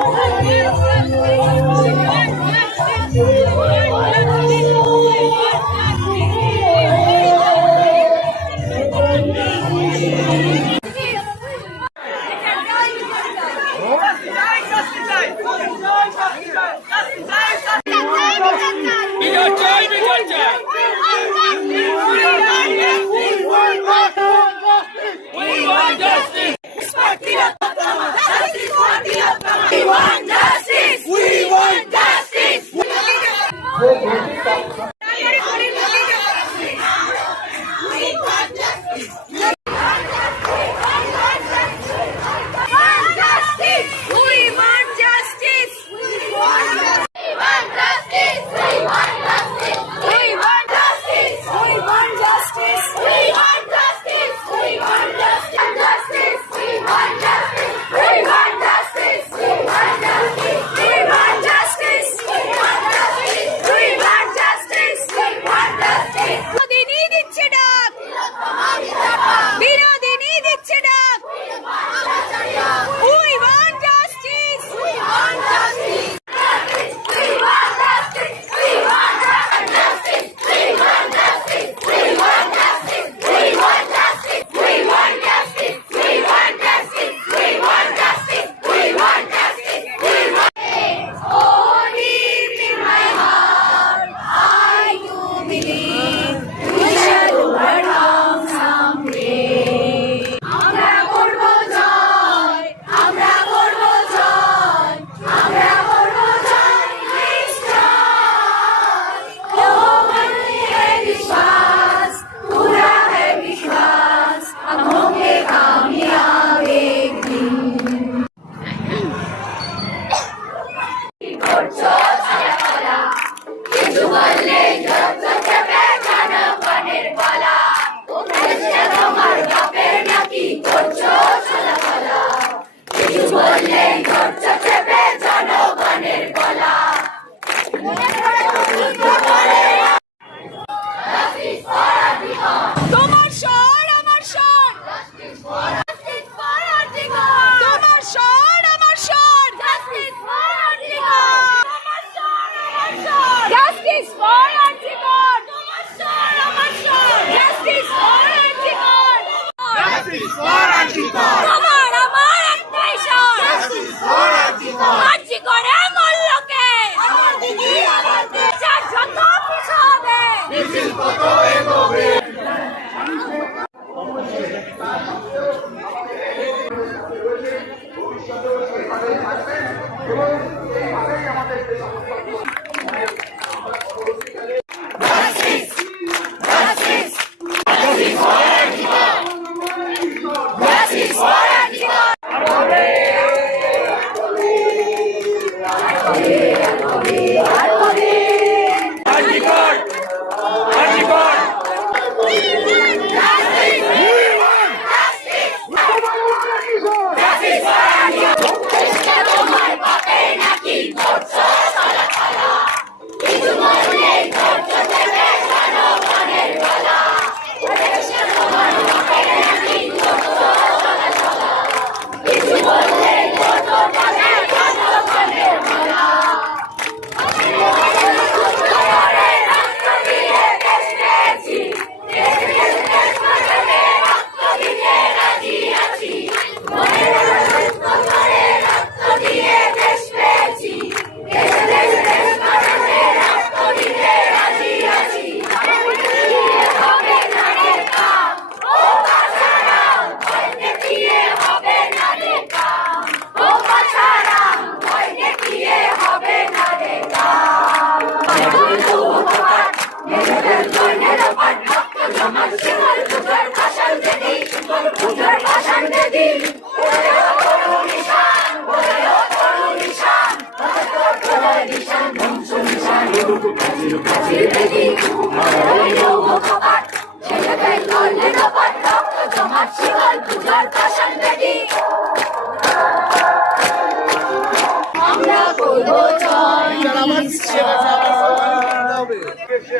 我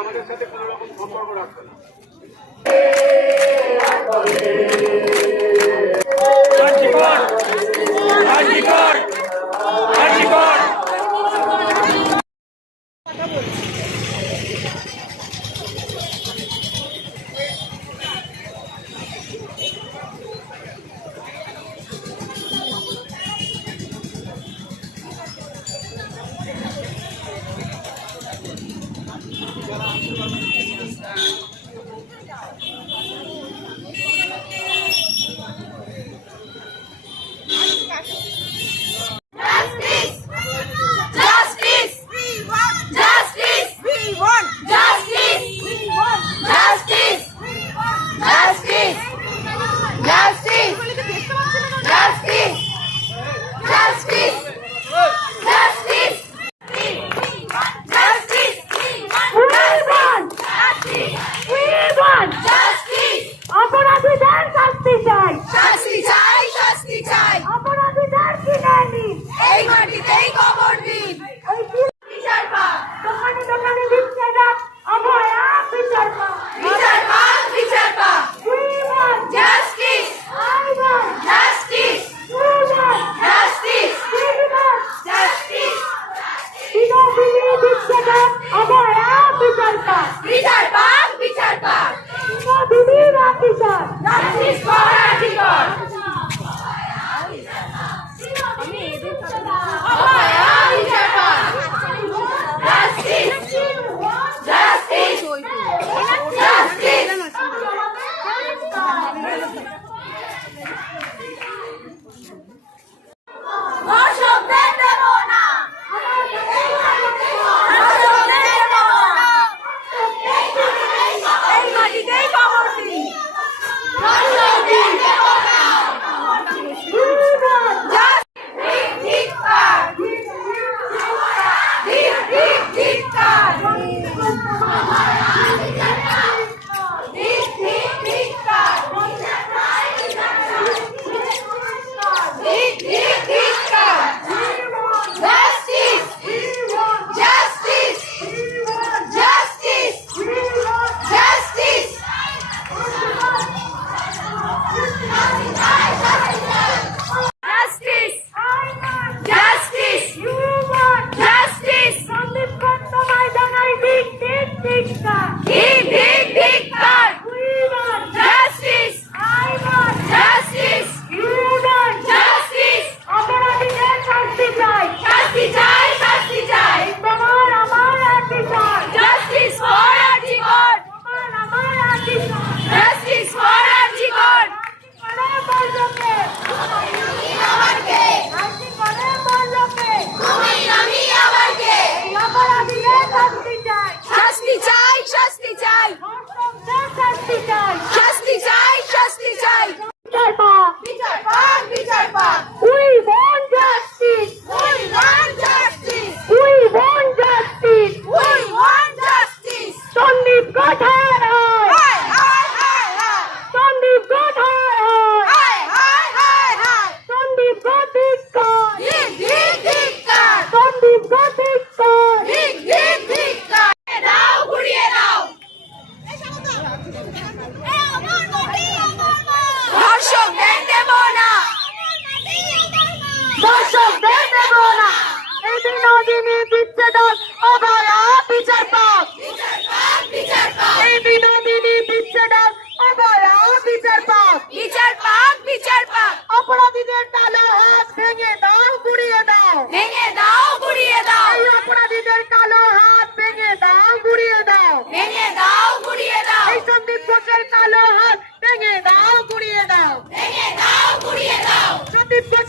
আমাদের সাথে কোনো রকম সম্পর্ক রাখবে না Ei!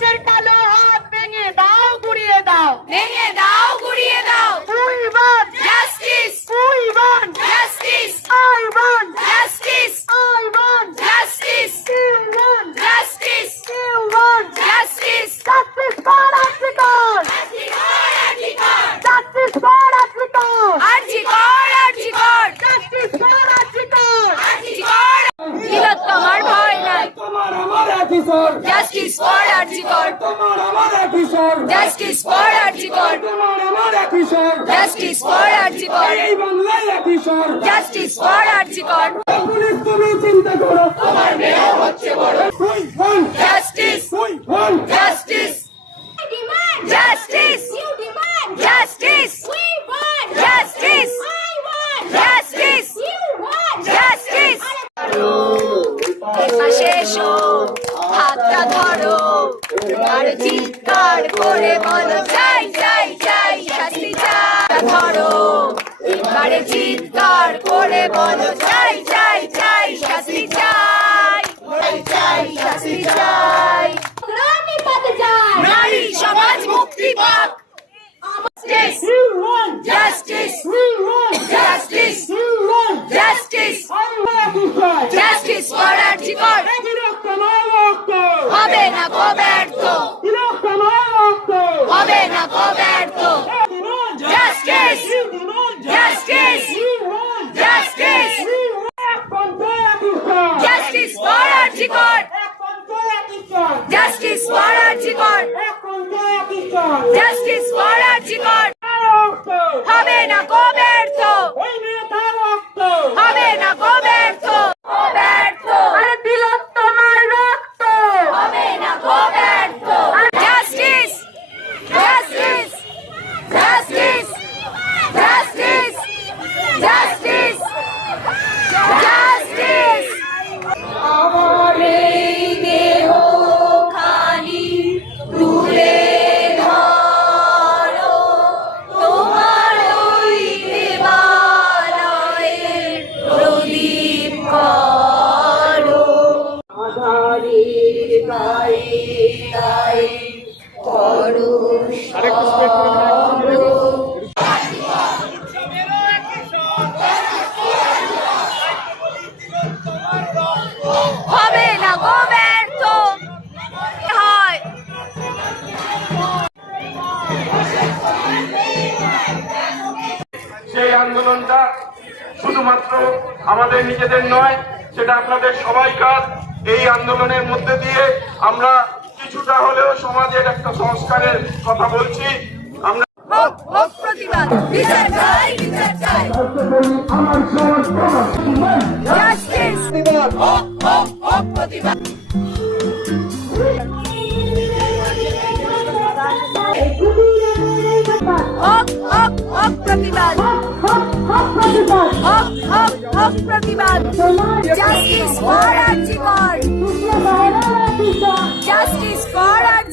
গাছের কালো হাত ভেঙে দাও গুড়িয়ে দাও ভেঙে দাও গুড়িয়ে দাও we want justice we want justice I want justice I want justice you want justice you want justice justice for Africa justice for Africa আজি কর আজি কর জাস্টিস ফর আফ্রিকা আজি কর তিলক তোমার ভয় নাই তোমার আমার অধিকার জাস্টিস ফর আরজিকর তোমার আমার কিশোর জাস্টিস ফর আরজিকর তোমার আমার কিশোর জাস্টিস চিন্তা করো। তোমার মেয়ে হচ্ছে বড়। জাস্টিস জাস্টিস করে বলো চাই চাই চাই শাস্তি চাই ধরো। এবারে চিৎকার করে বলো চাই চাই চাই শাস্তি চাই চাই শাস্তি চাই রানী পাতে চাই নারী সমাজ মুক্তি পাক। Justice! We want justice! We want justice! Justice! Justice হবে না গো ব্যর্থ। কখনো হবে না কবে জাস্টিস আন্দোলনটা শুধুমাত্র আমাদের নিজেদের নয়, সেটা আপনাদের সবাইকার এই আন্দোলনের মধ্যে দিয়ে আমরা কিছুটা হলেও সমাজের একটা সংস্কারের কথা বলছি। আমরা প্রতিবাদ। অফ অফ অফ প্রতিবাদ। জাস্টিস ফর আর জীবন জাস্টিস ফর আর